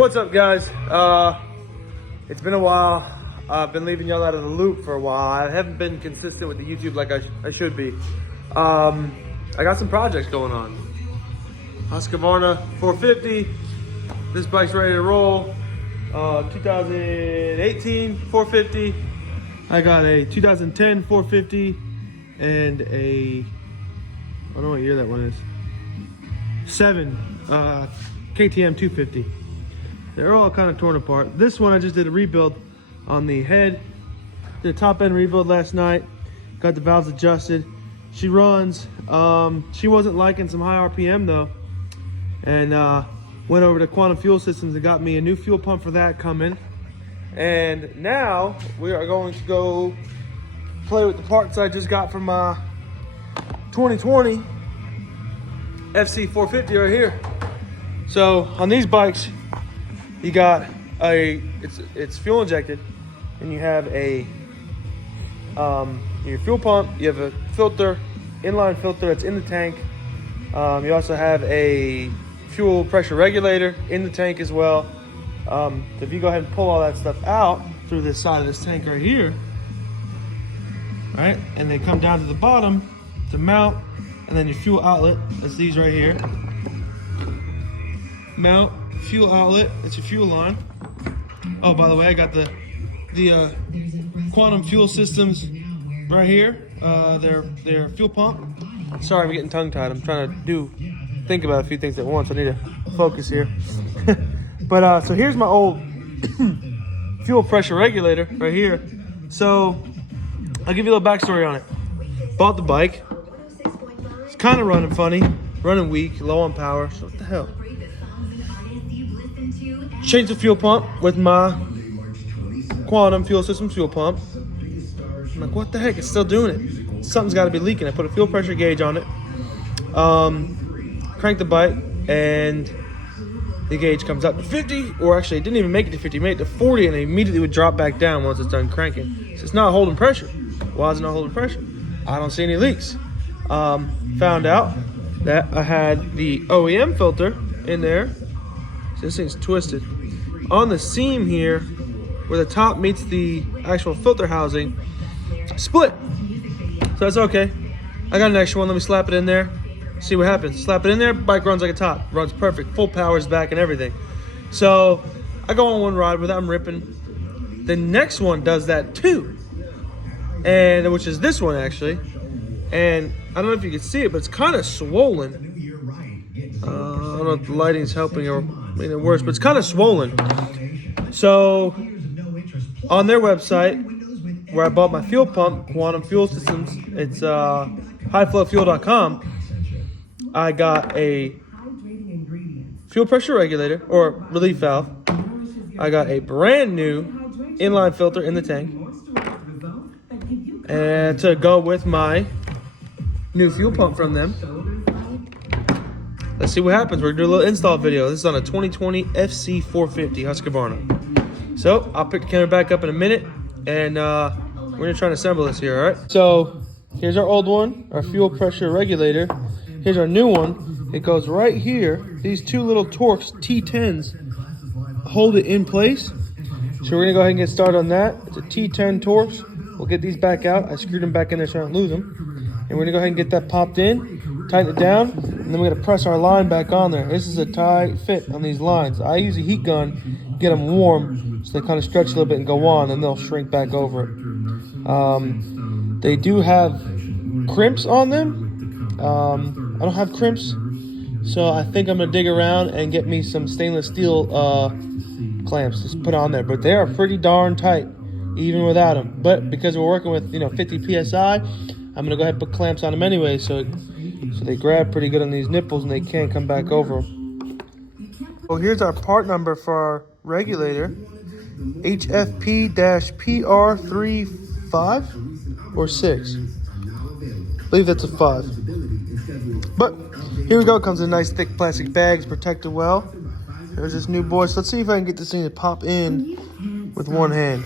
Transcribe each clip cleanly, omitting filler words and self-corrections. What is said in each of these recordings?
What's up, guys? It's been a while. I've been leaving y'all out of the loop for a while. I haven't been consistent with the YouTube like I should be. I got some projects going on. Husqvarna 450. This bike's ready to roll. 2018 450. I got a 2010 450 and a, I don't know what year that one is. 7 KTM 250. They're all kind of torn apart. This one I just did a rebuild on the head. Did a top end rebuild last night. Got the valves adjusted. She runs. She wasn't liking some high RPM though. And went over to Quantum Fuel Systems and got me a new fuel pump for that coming. And now we are going to go play with the parts I just got from 2020 FC450 right here. So on these bikes, you got it's fuel injected, and you have a your fuel pump. You have a filter, inline filter that's in the tank. You also have a fuel pressure regulator in the tank as well. So if you go ahead and pull all that stuff out through this side of this tank right here, right, and they come down to the bottom to mount, and then your fuel outlet, that's these right here. Mount, fuel outlet, that's your fuel line. Oh, by the way, I got the Quantum Fuel Systems right here. Their fuel pump. Sorry, I'm getting tongue-tied. I'm trying to think about a few things at once. I need to focus here. But so here's my old fuel pressure regulator right here. So I'll give you a little backstory on it. Bought the bike. It's kind of running funny, running weak, low on power. So what the hell? Changed the fuel pump with my Quantum Fuel Systems fuel pump. I'm like, what the heck? It's still doing it. Something's got to be leaking. I put a fuel pressure gauge on it. Cranked the bike, and the gauge comes up to 50, or actually it didn't even make it to 50, it made it to 40, and it immediately would drop back down once it's done cranking. So it's not holding pressure. Why is it not holding pressure? I don't see any leaks. Found out that I had the OEM filter in there. So this thing's twisted. On the seam here, where the top meets the actual filter housing, split. So that's okay. I got an extra one. Let me slap it in there. See what happens. Slap it in there, bike runs like a top. Runs perfect. Full power's back and everything. So I go on one ride with that, I'm ripping. The next one does that too. And which is this one actually. And I don't know if you can see it, but it's kind of swollen. I don't know if the lighting's helping or making it worse, but it's kind of swollen. So on their website, where I bought my fuel pump, Quantum Fuel Systems, it's highflowfuel.com. I got a fuel pressure regulator or relief valve. I got a brand new inline filter in the tank, and to go with my new fuel pump from them. Let's see what happens. We're gonna do a little install video. This is on a 2020 FC450 Husqvarna. So I'll pick the camera back up in a minute, and we're gonna try to assemble this here. All right. So here's our old one, our fuel pressure regulator. Here's our new one. It goes right here. These two little Torx T10s hold it in place. So we're gonna go ahead and get started on that. It's a T10 Torx. We'll get these back out. I screwed them back in there so I don't lose them. And we're gonna go ahead and get that popped in, tighten it down, and then we're gonna press our line back on there. This is a tight fit on these lines. I use a heat gun, get them warm, so they kind of stretch a little bit and go on, and they'll shrink back over it. They do have crimps on them. I don't have crimps, so I think I'm gonna dig around and get me some stainless steel clamps to put on there. But they are pretty darn tight, even without them. But because we're working with 50 psi, I'm gonna go ahead and put clamps on them anyway, so they grab pretty good on these nipples and they can't come back over them. Well, here's our part number for our regulator: HFP-PR35 or 6. I believe that's a 5. But here we go. It comes in nice thick plastic bags, protected well. There's this new boy. So let's see if I can get this thing to pop in with one hand.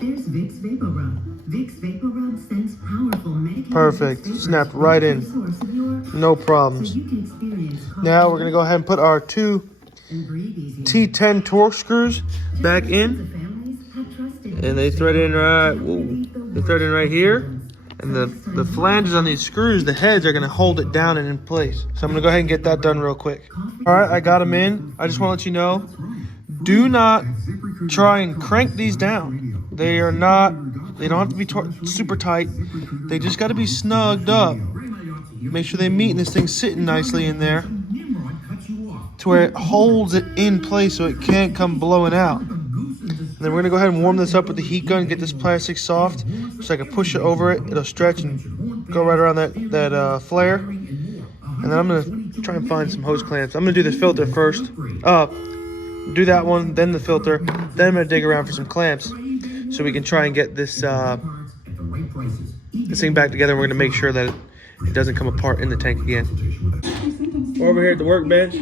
There's Vicks Vapor Rub. Vicks Vapor Rub sends powerful medicated. Perfect. Snapped right in. No problems. Now we're gonna go ahead and put our two T10 torque screws back in. And they thread in right, they thread in right here. And the flanges on these screws, the heads are gonna hold it down and in place. So I'm gonna go ahead and get that done real quick. All right, I got them in. I just wanna let you know, do not try and crank these down. They don't have to be super tight. They just gotta be snugged up. Make sure they meet and this thing's sitting nicely in there to where it holds it in place so it can't come blowing out. And then we're gonna go ahead and warm this up with the heat gun, get this plastic soft, so I can push it over it. It'll stretch and go right around that flare. And then I'm gonna try and find some hose clamps. I'm gonna do this filter first. Do that one, then the filter. Then I'm gonna dig around for some clamps, so we can try and get this this thing back together. We're gonna make sure that it doesn't come apart in the tank again. We're over here at the workbench.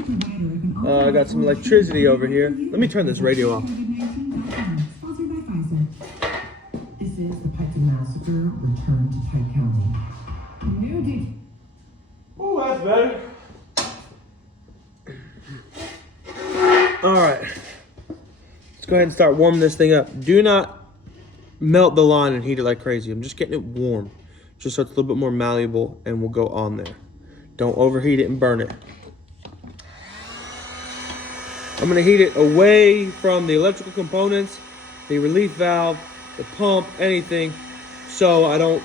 I got some electricity over here. Let me turn this radio off. Massacre returned to Pike County. Oh, that's better. All right. Let's go ahead and start warming this thing up. Do not melt the line and heat it like crazy. I'm just getting it warm, just so it's a little bit more malleable and will go on there. Don't overheat it and burn it. I'm gonna heat it away from the electrical components, the relief valve, the pump, anything, so I don't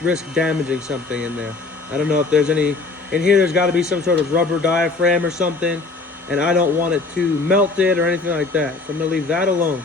risk damaging something in there. I don't know if there's any, in here there's gotta be some sort of rubber diaphragm or something, and I don't want it to melt it or anything like that. So I'm gonna leave that alone.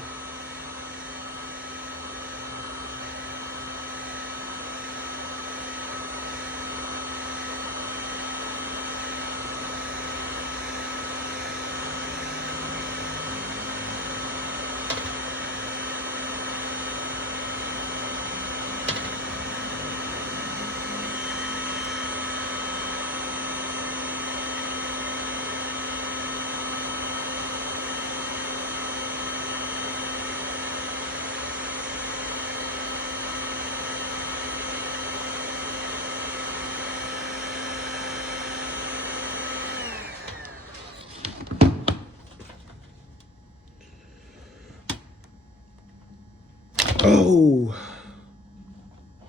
Oh,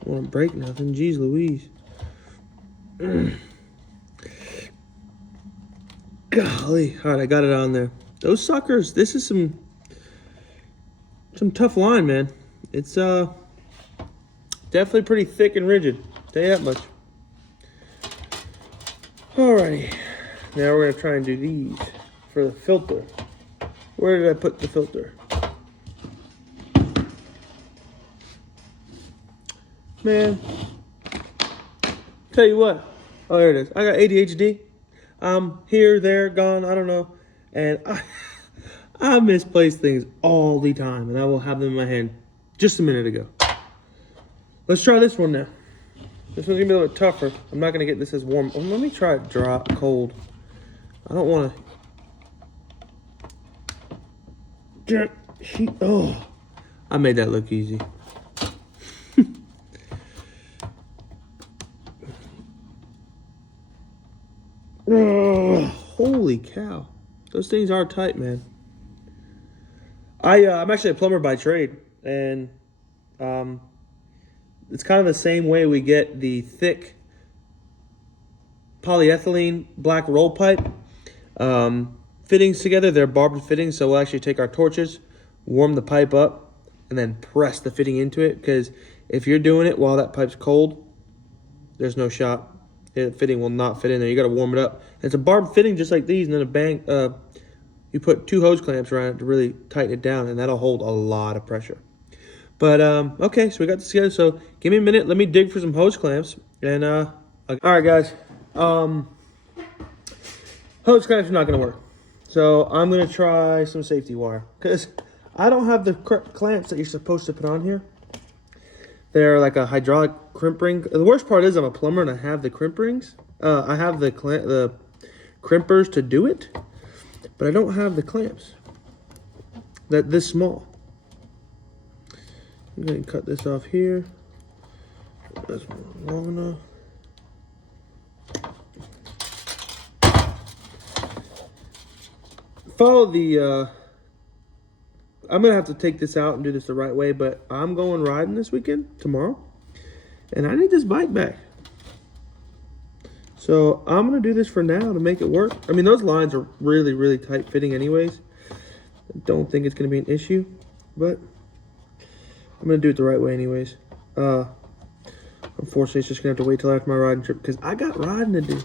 I want to break nothing. Jeez Louise. Golly. All right, I got it on there. Those suckers, this is some tough line, man. It's definitely pretty thick and rigid. Tell you that much. Alrighty. Now we're gonna try and do these for the filter. Where did I put the filter? Man, tell you what. Oh, there it is. I got ADHD. Here, there, gone, I don't know. And I misplace things all the time, and I will have them in my hand just a minute ago. Let's try this one now. This one's gonna be a little tougher. I'm not gonna get this as warm. Oh, let me try it dry, cold. I don't wanna get heat. Oh, I made that look easy. Oh, holy cow. Those things are tight, man. I'm actually a plumber by trade, and it's kind of the same way we get the thick polyethylene black roll pipe fittings together. They're barbed fittings, so we'll actually take our torches, warm the pipe up, and then press the fitting into it, because if you're doing it while that pipe's cold, there's no shot. The fitting will not fit in there. You got to warm it up. And it's a barbed fitting just like these, and then a bang. You put 2 hose clamps around it to really tighten it down, and that'll hold a lot of pressure. But okay, so we got this together. So give me a minute. Let me dig for some hose clamps. And all right, guys. Hose clamps are not gonna work. So I'm gonna try some safety wire, because I don't have the clamps that you're supposed to put on here. They're like a hydraulic crimp ring. The worst part is I'm a plumber and I have the crimp rings. I have the crimpers to do it, but I don't have the clamps that this small. I'm going to cut this off here. That's long enough. follow the, I'm going to have to take this out and do this the right way, but I'm going riding this weekend, tomorrow, and I need this bike back. So I'm going to do this for now to make it work. I mean, those lines are really, really tight fitting anyways. I don't think it's going to be an issue, but I'm going to do it the right way anyways. Unfortunately, it's just going to have to wait till after my riding trip because I got riding to do.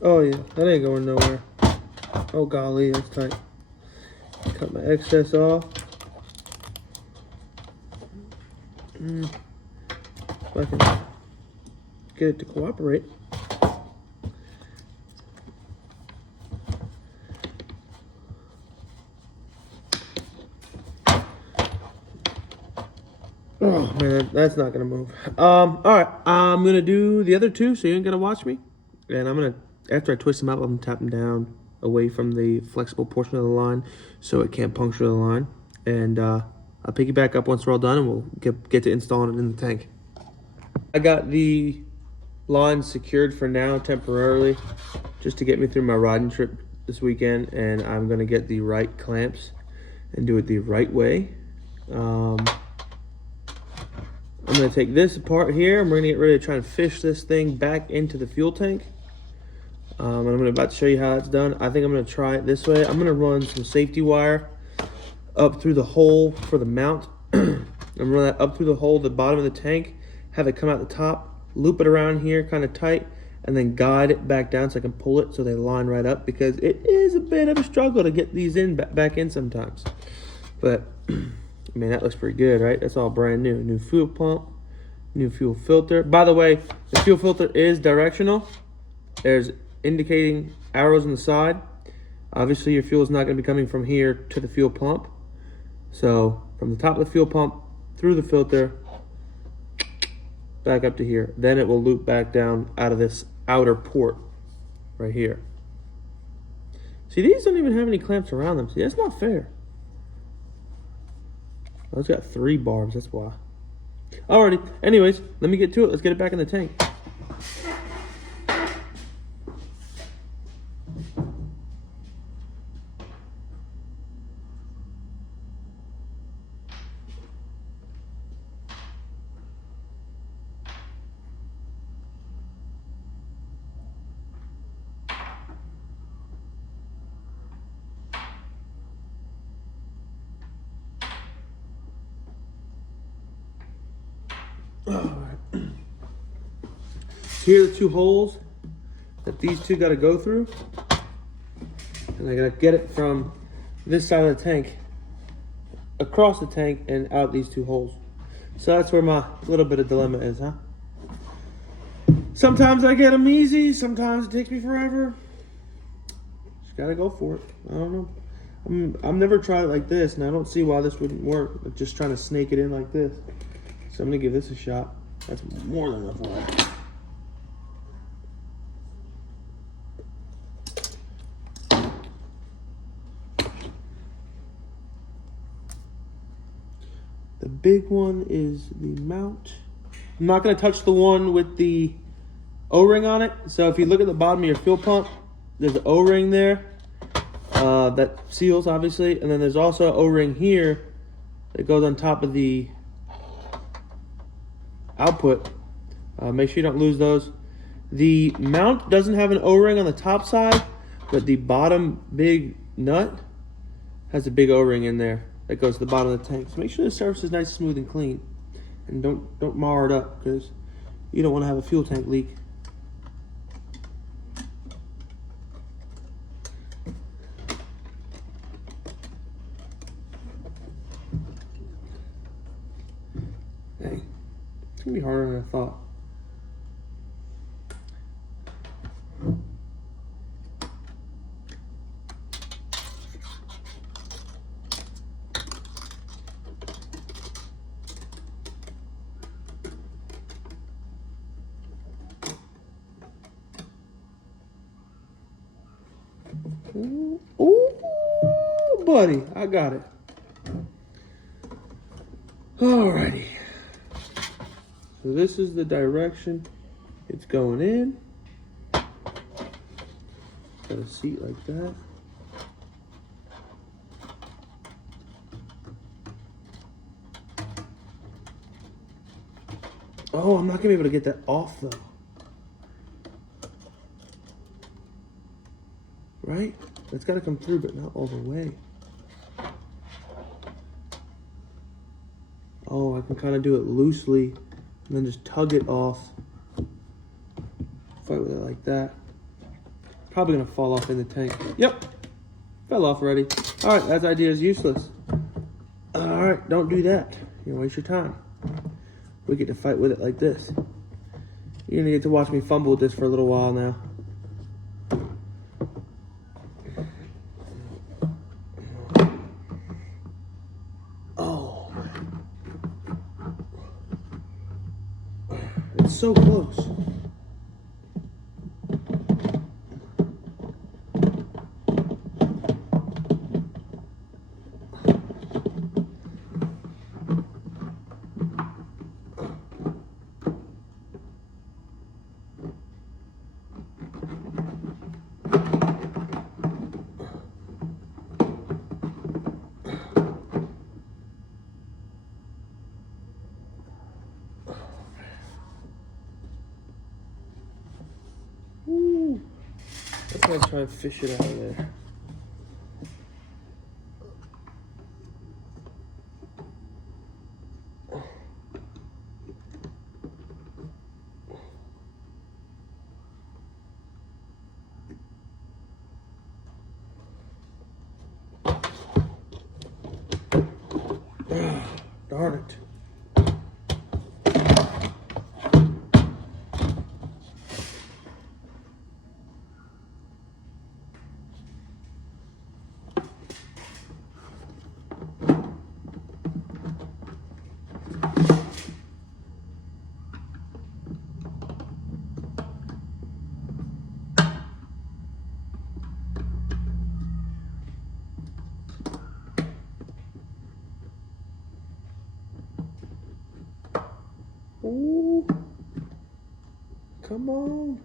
Oh yeah, that ain't going nowhere. Oh golly, that's tight. Cut my excess off. If I can get it to cooperate. Oh man, that's not gonna move. All right, I'm gonna do the other two, so you ain't gonna watch me. And I'm gonna, after I twist them up, I'm gonna tap them down away from the flexible portion of the line, so it can't puncture the line. And I'll pick it back up once we're all done, and we'll get to installing it in the tank. I got the line secured for now temporarily, just to get me through my riding trip this weekend. And I'm gonna get the right clamps and do it the right way. I'm gonna take this apart here, and we're gonna get ready to try and fish this thing back into the fuel tank. And I'm about to show you how that's done. I think I'm gonna try it this way. I'm gonna run some safety wire up through the hole for the mount. I'm gonna run that up through the hole at the bottom of the tank, have it come out the top, loop it around here kind of tight, and then guide it back down so I can pull it so they line right up, because it is a bit of a struggle to get these in back in sometimes. But I mean, that looks pretty good, right? That's all brand new. New fuel pump, new fuel filter. By the way, the fuel filter is directional. There's indicating arrows on the side. Obviously, your fuel is not going to be coming from here to the fuel pump. So from the top of the fuel pump through the filter, back up to here. Then it will loop back down out of this outer port right here. See, these don't even have any clamps around them. See, that's not fair. Oh, it's got 3 barbs, that's why. Alrighty, anyways, let me get to it. Let's get it back in the tank. Alright. Here are the 2 holes that these 2 got to go through. And I got to get it from this side of the tank across the tank and out these 2 holes. So that's where my little bit of dilemma is, huh? Sometimes I get them easy, sometimes it takes me forever. Just got to go for it. I don't know. I've never tried it like this, and I don't see why this wouldn't work. But just trying to snake it in like this. So I'm gonna give this a shot. That's more than enough water. The big one is the mount. I'm not gonna touch the one with the O-ring on it. So if you look at the bottom of your fuel pump, there's an O-ring there that seals, obviously, and then there's also an O-ring here that goes on top of the output. Make sure you don't lose those. The mount doesn't have an O-ring on the top side, but the bottom big nut has a big O-ring in there that goes to the bottom of the tank. So make sure the surface is nice, smooth, and clean, and don't mar it up, because you don't want to have a fuel tank leak. Dang. It's gonna be harder than I thought. buddy. I got it. Alrighty. So this is the direction it's going in. Got a seat like that. Oh, I'm not gonna be able to get that off though. Right? That's gotta come through, but not all the way. Oh, I can kind of do it loosely and then just tug it off. Fight with it like that. Probably gonna fall off in the tank. Yep, fell off already. All right, that idea is useless. All right, don't do that. You waste your time. We get to fight with it like this. You're gonna get to watch me fumble with this for a little while now. Oh, it's so close. Ooh. I'm gonna try and fish it out of there. Darn it. Ooh. Come on.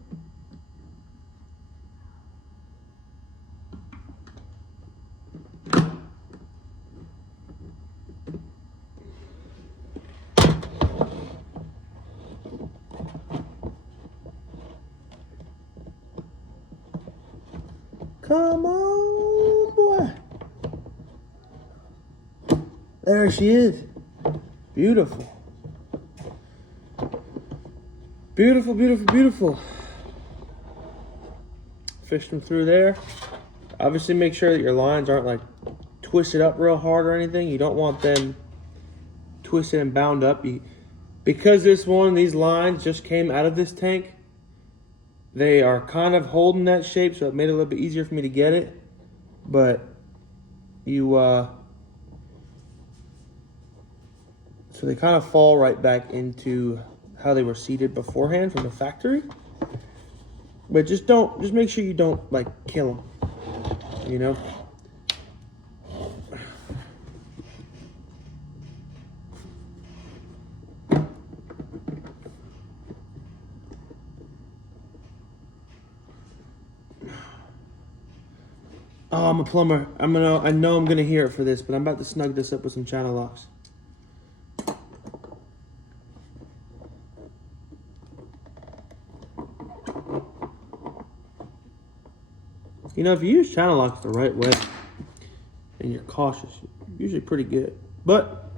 Come on, boy. There she is. Beautiful. Beautiful, beautiful, beautiful. Fished them through there. Obviously make sure that your lines aren't like twisted up real hard or anything. You don't want them twisted and bound up. Because these lines just came out of this tank, they are kind of holding that shape, so it made it a little bit easier for me to get it. But so they kind of fall right back into how they were seated beforehand from the factory. But just make sure you don't like kill them, you know? Oh, I'm a plumber. I know I'm gonna hear it for this, but I'm about to snug this up with some channel locks. You know, if you use channel locks the right way and you're cautious, you're usually pretty good. But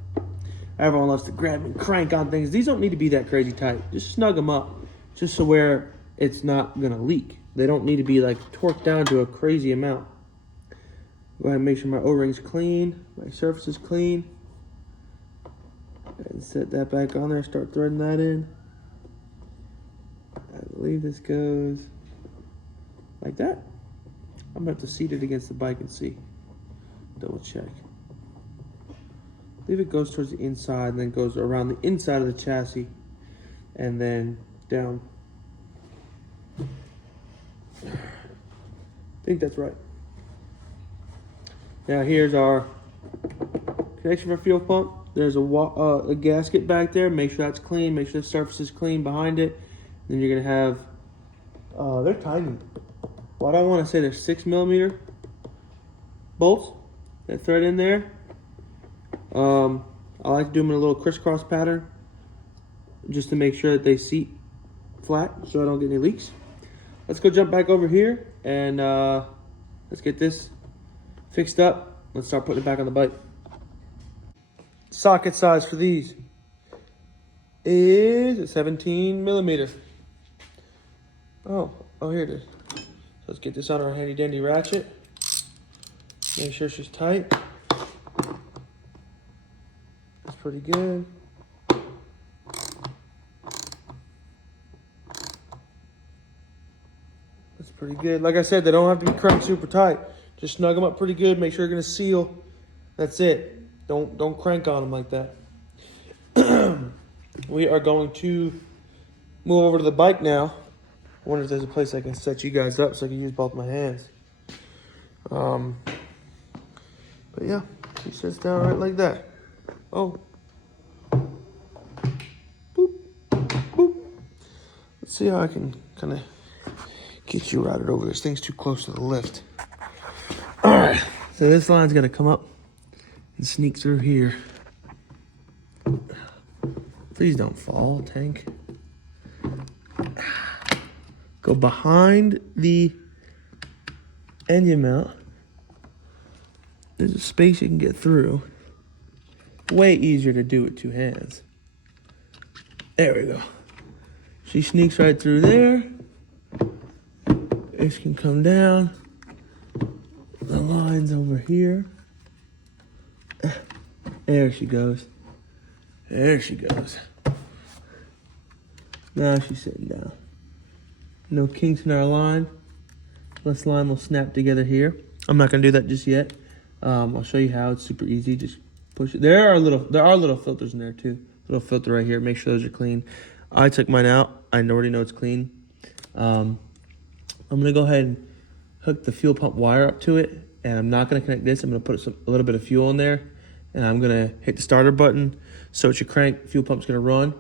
everyone loves to grab and crank on things. These don't need to be that crazy tight. Just snug them up, just so where it's not gonna leak. They don't need to be like torqued down to a crazy amount. Go ahead and make sure my O-ring's clean, my surface is clean. And set that back on there, start threading that in. I believe this goes like that. I'm gonna have to seat it against the bike and see. Double check. I believe it goes towards the inside and then goes around the inside of the chassis and then down. I think that's right. Now here's our connection for fuel pump. There's a gasket back there. Make sure that's clean. Make sure the surface is clean behind it. Then you're gonna have, they're tiny. Well, I don't want to say they're 6mm bolts that thread in there. I like to do them in a little crisscross pattern just to make sure that they seat flat so I don't get any leaks. Let's go jump back over here and let's get this fixed up. Let's start putting it back on the bike. Socket size for these is 17mm. Oh, here it is. So let's get this on our handy dandy ratchet. Make sure she's tight. That's pretty good. That's pretty good. Like I said, they don't have to be cranked super tight. Just snug them up pretty good. Make sure you're gonna seal. That's it. Don't crank on them like that. We are going to move over to the bike now. I wonder if there's a place I can set you guys up so I can use both my hands. But yeah, she sits down right like that. Oh. Boop, boop. Let's see how I can kind of get you routed over. This thing's too close to the lift. All right, so this line's gonna come up and sneak through here. Please don't fall, tank. Go behind the engine mount. There's a space you can get through. Way easier to do with two hands. There we go. She sneaks right through there. This can come down. The line's over here. There she goes. There she goes. Now she's sitting down. No kinks in our line. This line will snap together here. I'm not gonna do that just yet. I'll show you how. It's super easy. Just push it. There are little filters in there too. Little filter right here. Make sure those are clean. I took mine out. I already know it's clean. I'm gonna go ahead and hook the fuel pump wire up to it, and I'm not gonna connect this. I'm gonna put a little bit of fuel in there, and I'm gonna hit the starter button. So it should crank. Fuel pump's gonna run,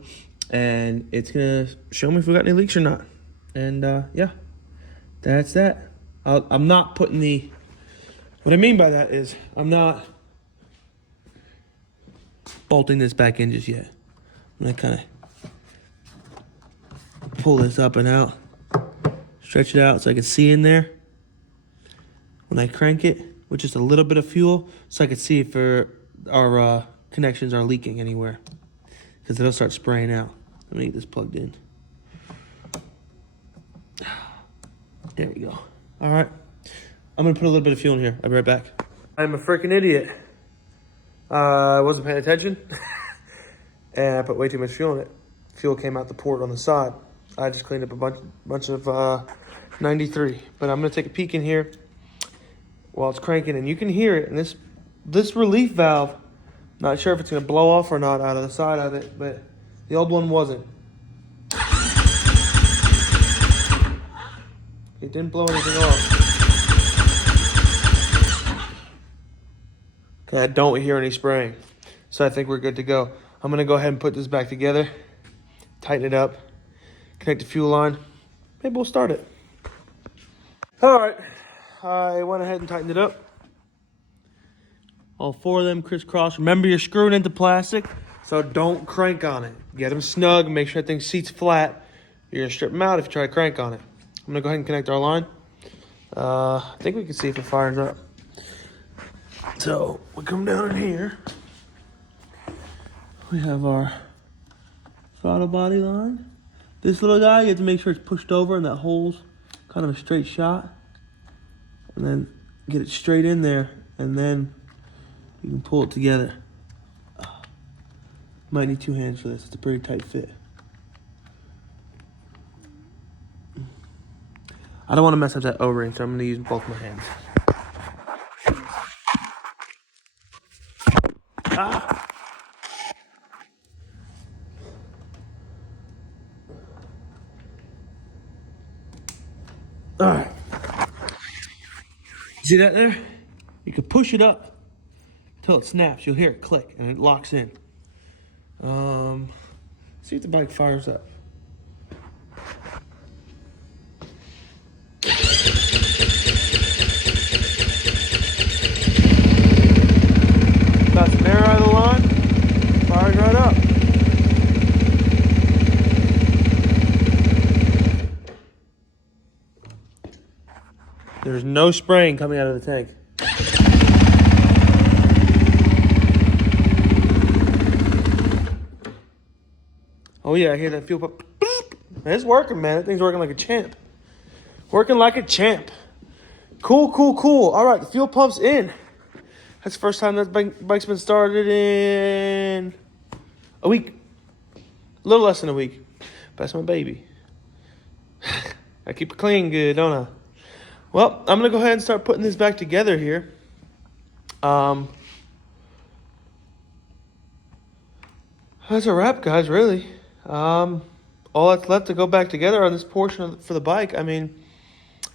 and it's gonna show me if we got any leaks or not. And yeah, that's that. I'm not putting the. What I mean by that is I'm not bolting this back in just yet. I'm gonna kind of pull this up and out, stretch it out so I can see in there when I crank it with just a little bit of fuel, so I can see if our connections are leaking anywhere, because it'll start spraying out. Let me get this plugged in. There we go. All right. I'm going to put a little bit of fuel in here. I'll be right back. I'm a freaking idiot. I wasn't paying attention. And I put way too much fuel in it. Fuel came out the port on the side. I just cleaned up a bunch of 93. But I'm going to take a peek in here while it's cranking. And you can hear it. And this relief valve, not sure if it's going to blow off or not out of the side of it. But the old one wasn't. It didn't blow anything off. Okay, I don't hear any spraying. So I think we're good to go. I'm gonna go ahead and put this back together, tighten it up, connect the fuel line. Maybe we'll start it. All right, I went ahead and tightened it up. All four of them crisscross. Remember, you're screwing into plastic, so don't crank on it. Get them snug, make sure that thing seats flat. You're gonna strip them out if you try to crank on it. I'm gonna go ahead and connect our line. I think we can see if it fires up. So we come down in here. We have our throttle body line. This little guy, you have to make sure it's pushed over and that hole's kind of a straight shot. And then get it straight in there, and then you can pull it together. Might need two hands for this. It's a pretty tight fit. I don't want to mess up that O-ring, so I'm going to use both my hands. Ah. All right. See that there? You could push it up until it snaps. You'll hear it click and it locks in. See if the bike fires up. Got some air out of the line. Fires right up. There's no spraying coming out of the tank. Oh yeah, I hear that fuel pump. It's working, man. That thing's working like a champ. Working like a champ. Cool, cool, cool. All right, the fuel pump's in. That's the first time that bike's been started in a week. A little less than a week. That's my baby. I keep it clean good, don't I? Well, I'm going to go ahead and start putting this back together here. That's a wrap, guys, really. All that's left to go back together on this portion for the bike. I mean,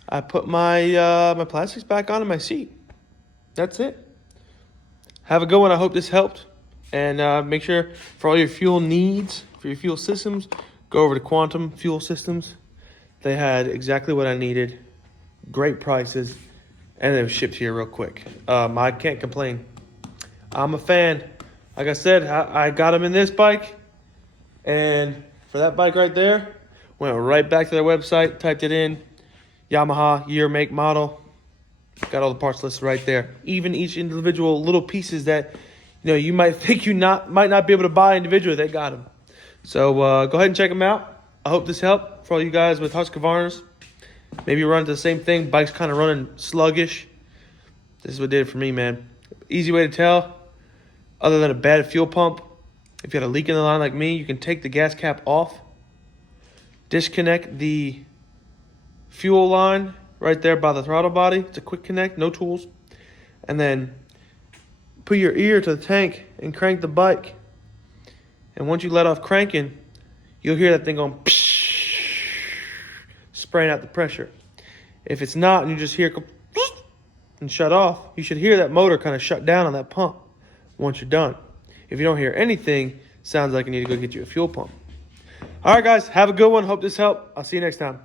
I put my my plastics back on in my seat. That's it. Have a good one. I hope this helped. And make sure for all your fuel needs, for your fuel systems, go over to Quantum Fuel Systems. They had exactly what I needed. Great prices. And they were shipped here real quick. I can't complain. I'm a fan. Like I said, I got them in this bike. And for that bike right there, went right back to their website, typed it in. Yamaha, year, make, model. Got all the parts listed right there. Even each individual little pieces that you might think might not be able to buy individually, they got them. So go ahead and check them out. I hope this helped for all you guys with Husqvarnas. Maybe you run into the same thing. Bike's kind of running sluggish. This is what did it for me, man. Easy way to tell, other than a bad fuel pump, if you had a leak in the line like me, you can take the gas cap off, disconnect the fuel line right there by the throttle body. It's a quick connect, no tools. And then put your ear to the tank and crank the bike. And once you let off cranking, you'll hear that thing going psh, spraying out the pressure. If it's not and you just hear it go and shut off, you should hear that motor kind of shut down on that pump once you're done. If you don't hear anything, sounds like you need to go get you a fuel pump. All right, guys, have a good one. Hope this helped. I'll see you next time.